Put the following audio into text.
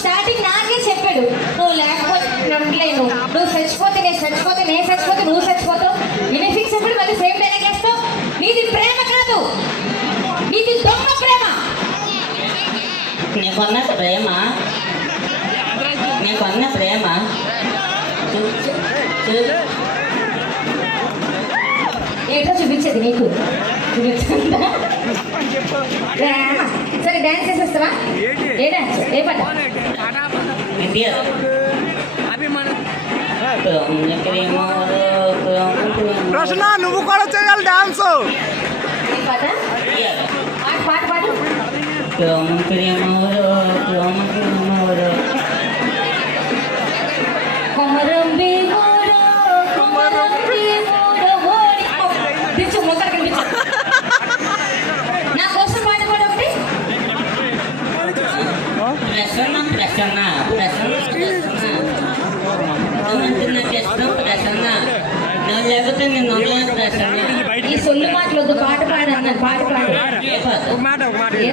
Starting నాకే చెప్పాడు, నువ్వు లేకపోతే ఉండలేను, నువ్వు చచ్చిపోతే నేను చచ్చిపోతే, నేను చచ్చిపోతే నువ్వు చచ్చిపోతావు, నేను ఫిక్స్ అప్పుడు మళ్ళీ సేమ్ డైలాగ్ వేస్తావు. నీది ప్రేమ కాదు, నీది దొంగ ప్రేమ. నీకున్న ప్రేమ, నీకున్న ప్రేమ ఏంటో చూపించేది నీకు, చూపించుకుంటా. సరే డాన్స్ చేసేస్తావా? ఏ డాన్స్, ఏ పాట? ప్రశ్న నువ్వు కూడా చేయాలి డాన్స్. ఏ పాట? పాట పాటు. కొమరం భీముడు, కొమరం భీముడు ఓడి. దించు మొక్కలు కనిపించు. నా కోసం పాట కూడా ఒకటి. ప్రసన్న ప్రసన్న ప్రసన్న నువ్వంటే నాకు ఇష్టం ప్రసన్న, నువ్వు లేకపోతే నేను ప్రసన్న. ఈ సొల్లు మాటలు పాట పాడు అన్నాను, పాట పాడు. ఒక మాట